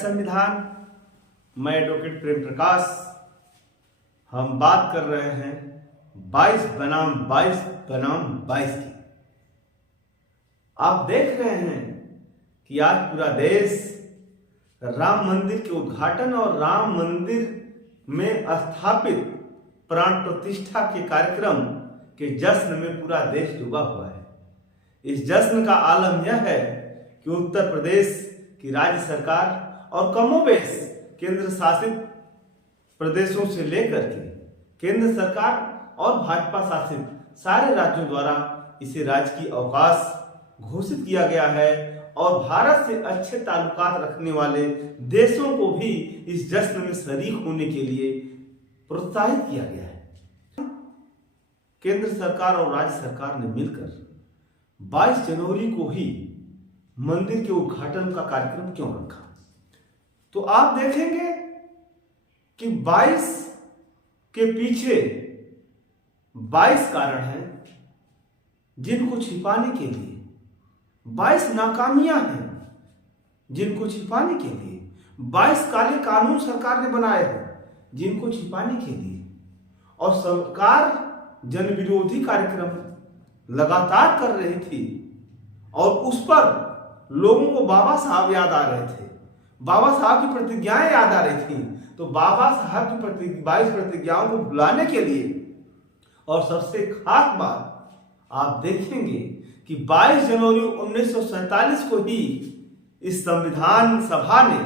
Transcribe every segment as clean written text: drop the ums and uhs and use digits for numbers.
संविधान। मैं एडवोकेट प्रेम प्रकाश। हम बात कर रहे हैं 22 बनाम 22 बनाम 22 की। आप देख रहे हैं कि आज पूरा देश राम मंदिर के उद्घाटन और राम मंदिर में स्थापित प्राण प्रतिष्ठा के कार्यक्रम के जश्न में पूरा देश डूबा हुआ है। इस जश्न का आलम यह है कि उत्तर प्रदेश की राज्य सरकार और कमोबेश केंद्र शासित प्रदेशों से लेकर के केंद्र सरकार और भाजपा शासित सारे राज्यों द्वारा इसे राजकीय अवकाश घोषित किया गया है और भारत से अच्छे ताल्लुकात रखने वाले देशों को भी इस जश्न में शरीक होने के लिए प्रोत्साहित किया गया है। केंद्र सरकार और राज्य सरकार ने मिलकर 22 जनवरी को ही मंदिर के उद्घाटन का कार्यक्रम क्यों रखा, तो आप देखेंगे कि 22 के पीछे 22 कारण हैं जिनको छिपाने के लिए, 22 नाकामियां हैं जिनको छिपाने के लिए, 22 काले कानून सरकार ने बनाए हैं जिनको छिपाने के लिए, और सरकार जन विरोधी कार्यक्रम लगातार कर रही थी और उस पर लोगों को बाबा साहब याद आ रहे थे, बाबा साहब की प्रतिज्ञाएं याद आ रही थी। तो बाबा साहब की 22 प्रतिज्ञाओं को भुलाने के लिए, और सबसे खास बात आप देखेंगे कि 22 जनवरी 1947 को ही इस संविधान सभा ने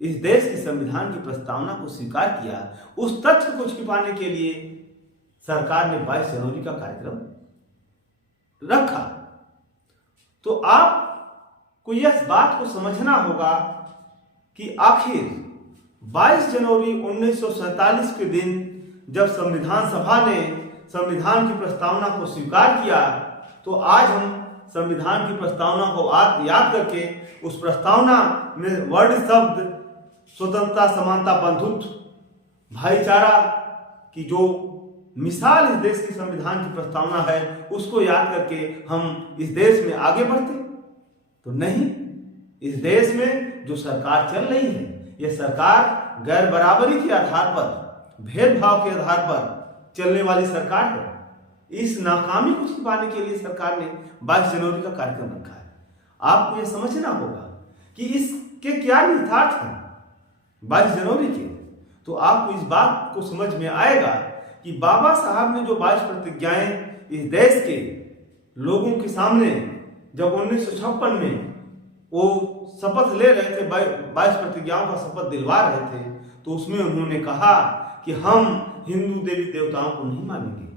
इस देश के संविधान की प्रस्तावना को स्वीकार किया। उस तथ्य को छिपाने के लिए सरकार ने 22 जनवरी का कार्यक्रम रखा। तो आपको यह बात को समझना होगा कि आखिर 22 जनवरी 1947 के दिन जब संविधान सभा ने संविधान की प्रस्तावना को स्वीकार किया, तो आज हम संविधान की प्रस्तावना को याद करके उस प्रस्तावना में वर्ड शब्द स्वतंत्रता, समानता, बंधुत्व, भाईचारा की जो मिसाल इस देश की संविधान की प्रस्तावना है उसको याद करके हम इस देश में आगे बढ़ते, तो नहीं। इस देश में जो सरकार चल रही है, यह सरकार गैर बराबरी के आधार पर, भेदभाव के आधार पर चलने वाली सरकार है। इस नाकामी को छिपाने के लिए सरकार ने 22 जनवरी का कार्यक्रम रखा है। आपको यह समझना होगा कि इसके क्या निहितार्थ हैं 22 जनवरी के। तो आपको इस बात को समझ में आएगा कि बाबा साहब ने जो 22 प्रतिज्ञाएं इस देश के लोगों के सामने जब 1956 में वो शपथ ले रहे थे, 22 प्रतिज्ञाओं का शपथ दिलवा रहे थे, तो उसमें उन्होंने कहा कि हम हिंदू देवी देवताओं को नहीं मानेंगे,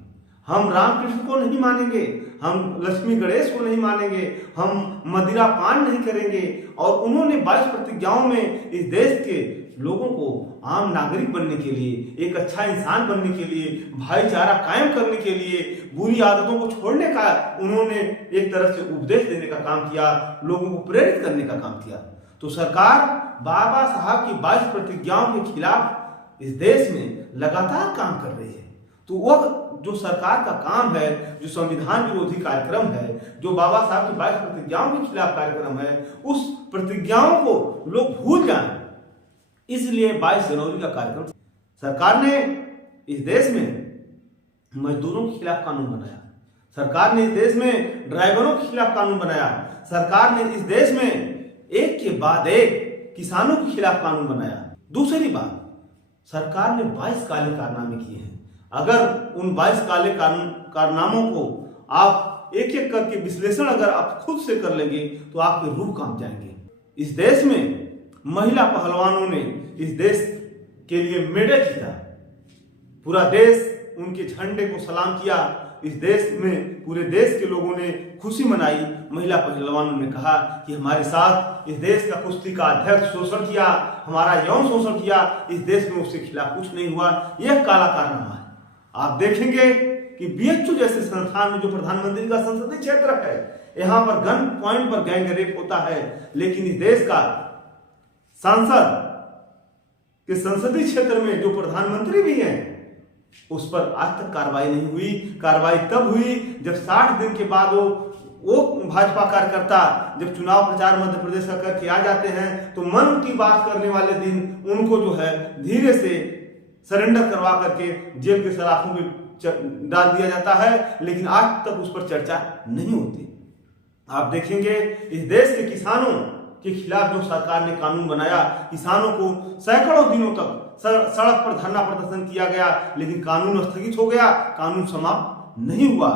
हम रामकृष्ण को नहीं मानेंगे, हम लक्ष्मी गणेश को नहीं मानेंगे, हम मदिरा पान नहीं करेंगे। और उन्होंने 22 प्रतिज्ञाओं में इस देश के लोगों को आम नागरिक बनने के लिए, एक अच्छा इंसान बनने के लिए, भाईचारा कायम करने के लिए, बुरी आदतों को छोड़ने का उन्होंने एक तरह से उपदेश देने का काम किया, लोगों को प्रेरित करने का काम किया। तो सरकार बाबा साहब की 22 प्रतिज्ञाओं के खिलाफ इस देश में लगातार काम कर रही है। तो वह जो सरकार का काम है, जो संविधान विरोधी कार्यक्रम है, जो बाबा साहब की 22 प्रतिज्ञाओं के खिलाफ कार्यक्रम है, उस प्रतिज्ञाओं को लोग भूल जाएं, इसलिए 22 जनवरी का कार्यक्रम। सरकार ने इस देश में मजदूरों के खिलाफ कानून बनाया, सरकार ने इस देश में ड्राइवरों के खिलाफ कानून बनाया, सरकार ने इस देश में एक के बाद एक किसानों के खिलाफ कानून बनाया। दूसरी बात, सरकार ने 22 काले कारनामे किए हैं। अगर उन 22 काले कारनामों को आप एक एक करके विश्लेषण अगर आप खुद से कर लेंगे तो आपके रूह कांप जाएंगे। इस देश में महिला पहलवानों ने इस देश के लिए मेडल जीता, पूरा देश उनके झंडे को सलाम किया। इस देश में पूरे देश के लोगों ने खुशी मनाई। महिला पहलवानों ने कहा कि हमारे साथ इस देश का कुश्ती का अध्यक्ष शोषण किया, हमारा यौन शोषण किया, इस देश में उसके खिलाफ कुछ नहीं हुआ। यह काला कारनामा है। आप देखेंगे कि बीएचयू जैसे संस्थान में जो प्रधानमंत्री का संसदीय क्षेत्र है, यहाँ पर गन पॉइंट पर गैंग रेप होता है, लेकिन इस देश का सांसद के संसदीय क्षेत्र में जो प्रधानमंत्री भी हैं उस पर आज तक कार्रवाई नहीं हुई। कार्रवाई तब हुई जब 60 दिन के बाद वो वो भाजपा कार्यकर्ता जब चुनाव प्रचार मध्य प्रदेश का करके आ जाते हैं तो मन की बात करने वाले दिन उनको जो है धीरे से सरेंडर करवा करके जेल के सलाखों में डाल दिया जाता है, लेकिन आज तक उस पर चर्चा नहीं होती। आप देखेंगे इस देश के किसानों के खिलाफ जो सरकार ने कानून बनाया, किसानों को सैकड़ों दिनों तक सड़क पर धरना प्रदर्शन किया गया, लेकिन कानून स्थगित हो गया, कानून समाप्त नहीं हुआ।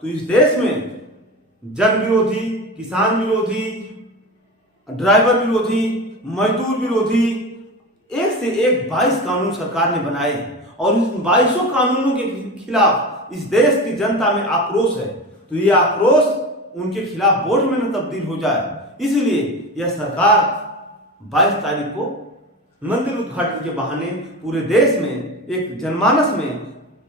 तो इस देश में जन विरोधी, किसान विरोधी, ड्राइवर विरोधी, मजदूर विरोधी, एक से एक 22 कानून सरकार ने बनाए और इन 22 कानूनों के खिलाफ इस देश की जनता में आक्रोश है। तो ये आक्रोश उनके खिलाफ वोट में न तब्दील हो जाए, इसलिए यह सरकार 22 तारीख को मंदिर उद्घाटन के बहाने पूरे देश में एक जनमानस में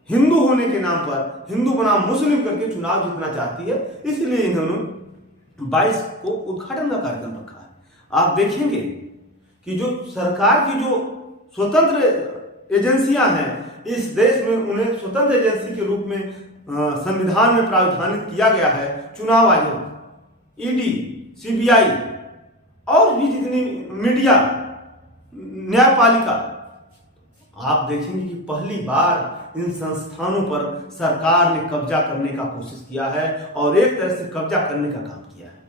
हिंदू होने के नाम पर हिंदू बनाम मुस्लिम करके चुनाव जीतना चाहती है, इसलिए इन्होंने 22 को उद्घाटन का कार्यक्रम रखा है। आप देखेंगे कि जो सरकार की जो स्वतंत्र एजेंसियां हैं इस देश में, उन्हें स्वतंत्र एजेंसी के रूप में संविधान में प्रावधानित किया गया है। चुनाव आयोग, ईडी, सीबीआई और भी जितनी मीडिया, न्यायपालिका, आप देखेंगे कि पहली बार इन संस्थानों पर सरकार ने कब्जा करने का कोशिश किया है और एक तरह से कब्जा करने का काम किया है।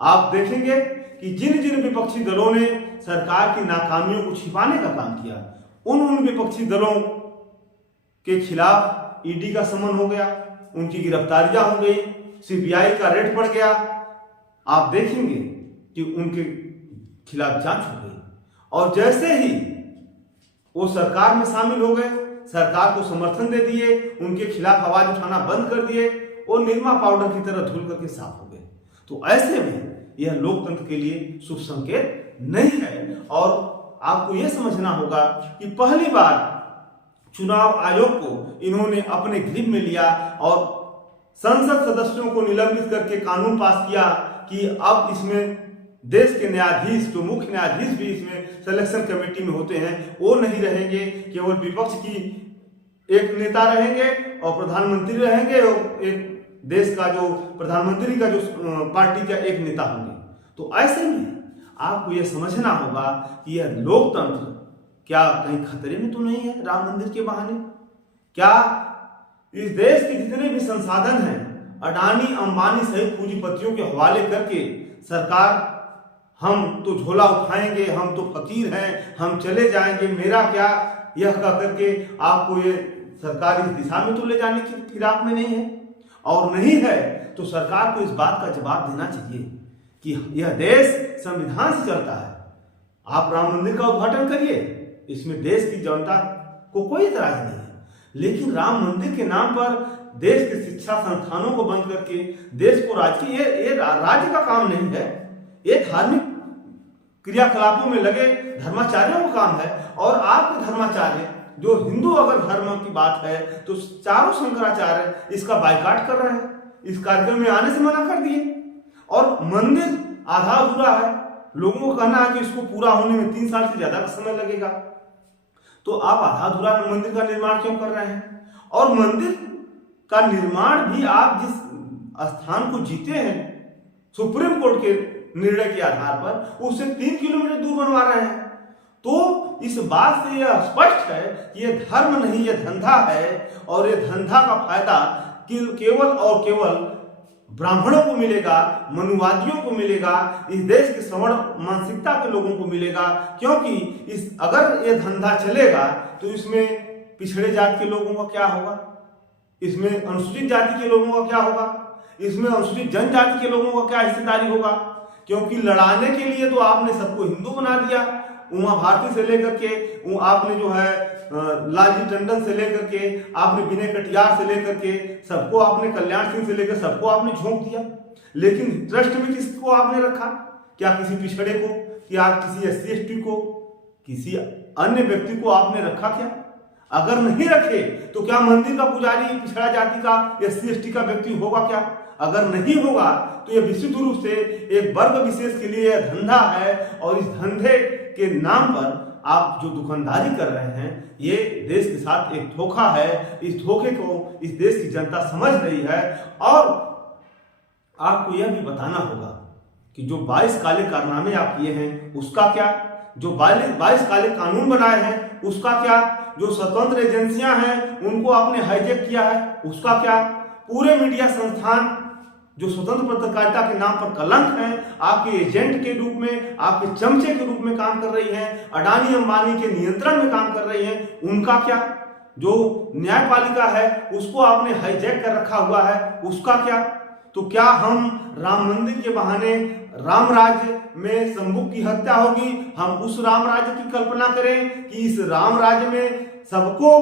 आप देखेंगे कि जिन जिन विपक्षी दलों ने सरकार की नाकामियों को छिपाने का काम किया, उन विपक्षी दलों के खिलाफ ईडी का समन हो गया, उनकी गिरफ्तारियां हो गई, सीबीआई का रेड पड़ गया। आप देखेंगे कि उनके खिलाफ जांच हो गई और जैसे ही वो सरकार में शामिल हो गए, सरकार को समर्थन दे दिए, उनके खिलाफ आवाज उठाना बंद कर दिए, वो निरमा पाउडर की तरह धुल करके साफ हो गए। तो ऐसे में यह लोकतंत्र के लिए शुभ संकेत नहीं है और आपको यह समझना होगा कि पहली बार चुनाव आयोग को इन्होंने अपने ग्रिप में लिया और संसद सदस्यों को निलंबित करके कानून पास किया कि अब इसमें देश के न्यायाधीश, जो मुख्य न्यायाधीश भी इसमें सिलेक्शन कमेटी में होते हैं, वो नहीं रहेंगे, केवल विपक्ष की एक नेता रहेंगे और प्रधानमंत्री रहेंगे और एक देश का जो प्रधानमंत्री का जो पार्टी का एक नेता होंगे। तो ऐसे में आपको यह समझना होगा कि यह लोकतंत्र क्या कहीं खतरे में तो नहीं है राम मंदिर के बहाने? क्या इस देश के जितने भी संसाधन हैं अडानी, अंबानी सहित पूंजीपतियों के हवाले करके सरकार हम तो झोला उठाएंगे, हम तो फकीर हैं, हम चले जाएंगे, मेरा क्या, यह कह करके आपको ये सरकार इस दिशा में तो ले जाने की फिराक में नहीं है। और नहीं है तो सरकार को इस बात का जवाब देना चाहिए कि यह देश संविधान से चलता है। आप राम मंदिर का उद्घाटन करिए, इसमें देश की जनता को कोई इतराज नहीं है, लेकिन राम मंदिर के नाम पर देश के शिक्षा संस्थानों को बंद करके देश को राजकीय, ये राज्य का काम नहीं है, ये धार्मिक क्रियाकलापों में लगे धर्माचार्यों का काम है। और आपके धर्माचार्य जो हिंदू अगर धर्म की बात है तो चारों शंकराचार्य इसका बायकॉट कर रहे हैं, इस कार्यक्रम में आने से मना कर दिए। और मंदिर आधा अधूरा है, लोगों को कहना है कि इसको पूरा होने में 3 साल से ज्यादा का समय लगेगा, तो आप आधा अधूरा मंदिर का निर्माण क्यों कर रहे हैं? और मंदिर का निर्माण भी आप जिस स्थान को जीते हैं सुप्रीम कोर्ट के निर्णय के आधार पर, उससे 3 किलोमीटर दूर बनवा रहे हैं। तो इस बात से यह स्पष्ट है कि यह धर्म नहीं, यह धंधा है और यह धंधा का फायदा केवल और केवल ब्राह्मणों को मिलेगा, मनुवादियों को मिलेगा, इस देश के सवर्ण मानसिकता के लोगों को मिलेगा। क्योंकि इस अगर ये धंधा चलेगा तो इसमें पिछड़े जाति के लोगों का क्या होगा, इसमें अनुसूचित जाति के लोगों का क्या होगा, इसमें अनुसूचित जनजाति के लोगों का क्या हिस्सेदारी होगा? क्योंकि लड़ाने के लिए तो आपने सबको हिंदू बना दिया, उमा भारती से लेकर के आपने जो है लालजी टंडन से लेकर के आपने विनय कटियार से लेकर के सबको आपने, कल्याण सिंह से लेकर सबको आपने झोंक दिया। लेकिन ट्रस्ट में किसको आपने रखा? क्या किसी पिछड़े को, क्या किसी SC ST को, किसी अन्य व्यक्ति को आपने रखा क्या? अगर नहीं रखे तो क्या मंदिर का पुजारी पिछड़ा जाति का SC ST का व्यक्ति होगा क्या? अगर नहीं होगा तो यह विशुद्ध रूप से एक वर्ग विशेष के लिए यह धंधा है और इस धंधे के नाम पर आप जो दुकानदारी कर रहे हैं ये देश के साथ एक धोखा है। इस धोखे को इस देश की जनता समझ रही है और आपको यह भी बताना होगा कि जो 22 काले कारनामे आप किए हैं उसका क्या, जो 22 काले कानून बनाए हैं उसका क्या, जो स्वतंत्र एजेंसियां हैं उनको आपने हाईजैक किया है उसका क्या, पूरे मीडिया संस्थान जो स्वतंत्र पत्रकारिता के नाम पर कलंक हैं, आपके एजेंट के रूप में, आपके चमचे के रूप में काम कर रही हैं, अडानी अंबानी के नियंत्रण में काम कर रही हैं, उनका क्या, जो न्यायपालिका है उसको आपने हाईजैक कर रखा हुआ है उसका क्या। तो क्या हम राम मंदिर के बहाने राम राज्य में शंभू की हत्या होगी, हम उस राम राज्य की कल्पना करें कि इस राम राज्य में सबको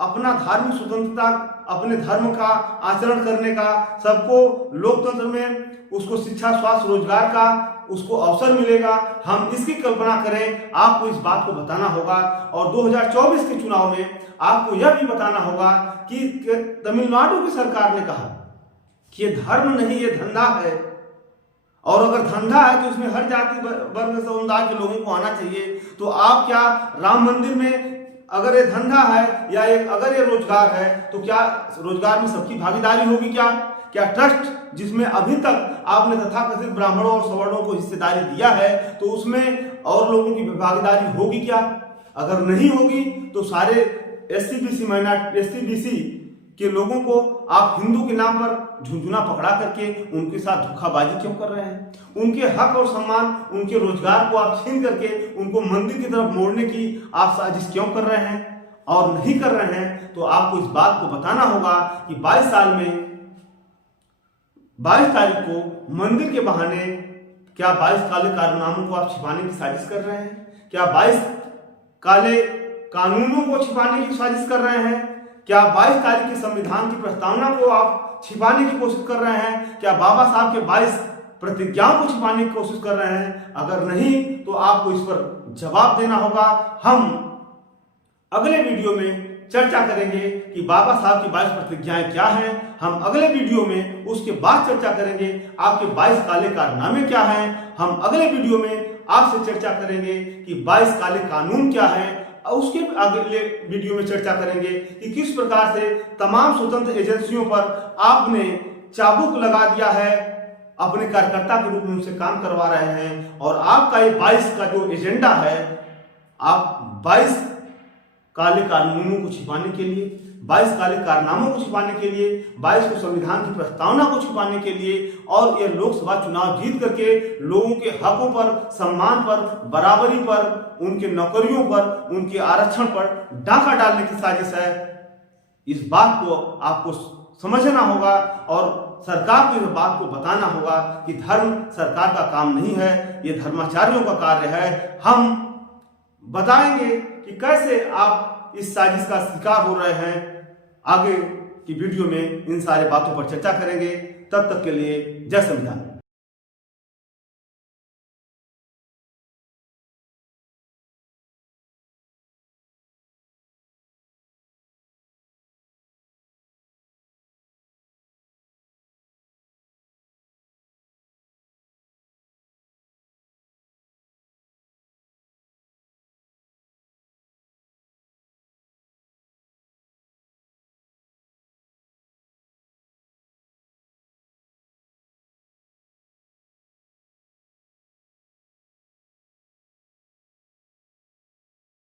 अपना धार्मिक स्वतंत्रता, अपने धर्म का आचरण करने का, सबको लोकतंत्र में उसको शिक्षा, स्वास्थ्य, रोजगार का उसको अवसर मिलेगा, हम इसकी कल्पना करें। आपको इस बात को बताना होगा। और 2024 के चुनाव में आपको यह भी बताना होगा कि तमिलनाडु की सरकार ने कहा कि ये धर्म नहीं, ये धंधा है, और अगर धंधा है तो उसमें हर जाति वर्ग समुदाय के लोगों को आना चाहिए। तो आप क्या राम मंदिर में अगर ये धंधा है या अगर ये रोजगार है तो क्या रोजगार में सबकी भागीदारी होगी? क्या ट्रस्ट जिसमें अभी तक आपने तथाकथित ब्राह्मणों और सवर्णों को हिस्सेदारी दिया है तो उसमें और लोगों की भागीदारी होगी क्या? अगर नहीं होगी तो सारे एससी/बीसी के लोगों को आप हिंदू के नाम पर झुंझुना पकड़ा करके उनके साथ धोखाबाजी क्यों कर रहे हैं? उनके हक और सम्मान, उनके रोजगार को आप छीन करके उनको मंदिर की तरफ मोड़ने की आप साजिश क्यों कर रहे हैं? और नहीं कर रहे हैं तो आपको इस बात को बताना होगा कि 22 साल में 22 तारीख को मंदिर के बहाने क्या 22 काले कारनामों को आप छिपाने की साजिश कर रहे हैं? क्या 22 काले कानूनों को छिपाने की साजिश कर रहे हैं? क्या 22 तारीख के संविधान की प्रस्तावना को आप छिपाने की कोशिश कर रहे हैं? क्या बाबा साहब के 22 प्रतिज्ञाओं को छिपाने की कोशिश कर रहे हैं? अगर नहीं तो आपको इस पर जवाब देना होगा। हम अगले वीडियो में चर्चा करेंगे कि बाबा साहब की 22 प्रतिज्ञाएं क्या हैं। हम अगले वीडियो में उसके बाद चर्चा करेंगे आपके 22 काले कारनामे क्या हैं। हम अगले वीडियो में आपसे चर्चा करेंगे कि 22 काले कानून क्या हैं। उसके अगले वीडियो में चर्चा करेंगे कि किस प्रकार से तमाम स्वतंत्र एजेंसियों पर आपने चाबुक लगा दिया है, अपने कार्यकर्ता के रूप में उनसे काम करवा रहे हैं। और आपका ये 22 का जो एजेंडा है, आप 22 काले कानूनों को छिपाने के लिए, 22 काले कारनामों को छिपाने के लिए, 22 को संविधान की प्रस्तावना को छिपाने के लिए और ये लोकसभा चुनाव जीत करके लोगों के हकों पर, सम्मान पर, बराबरी पर, उनके नौकरियों पर, उनके आरक्षण पर डाका डालने की साजिश है। इस बात को आपको समझना होगा और सरकार को इस बात को बताना होगा कि धर्म सरकार का काम नहीं है, ये धर्माचार्यों का कार्य है। हम बताएंगे कि कैसे आप इस साजिश का शिकार हो रहे हैं। आगे की वीडियो में इन सारे बातों पर चर्चा करेंगे। तब तक के लिए जय संविधान।